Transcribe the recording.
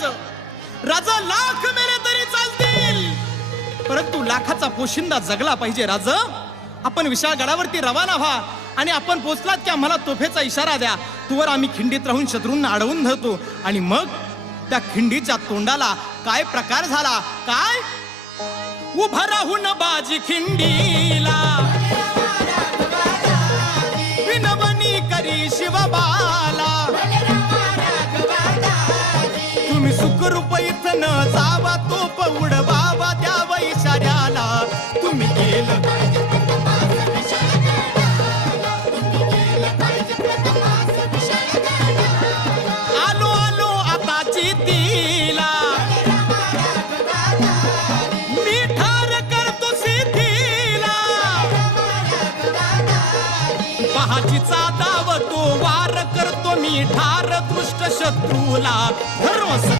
राजा लाख मेले तरी चालतील, परंतु लाखाचा पोशिंदा जगला पाहिजे. राजा आपण विशाळगडावरती रवाना व्हा आणि आपण पोचलात की आम्हाला तोफेचा इशारा द्या. तुवर आम्ही खिंडीत राहून शत्रूंना अडवून धरतो. आणि मग त्या खिंडीच्या तोंडाला काय प्रकार झाला, काय उभा राहून बाजी खिंडीला विनवणी करी शिवबाला. तुम्ही सुखरूप इथं न जावा, तोप उडवावा द्यावा इशाऱ्याला. तुम्ही गेलं आलो आलो आता चितीला, मी ठार करतो सिद्धीला. पहाचीचा दाव तो वार करतो मी ठार, दृष्ट शत्रूला धर्म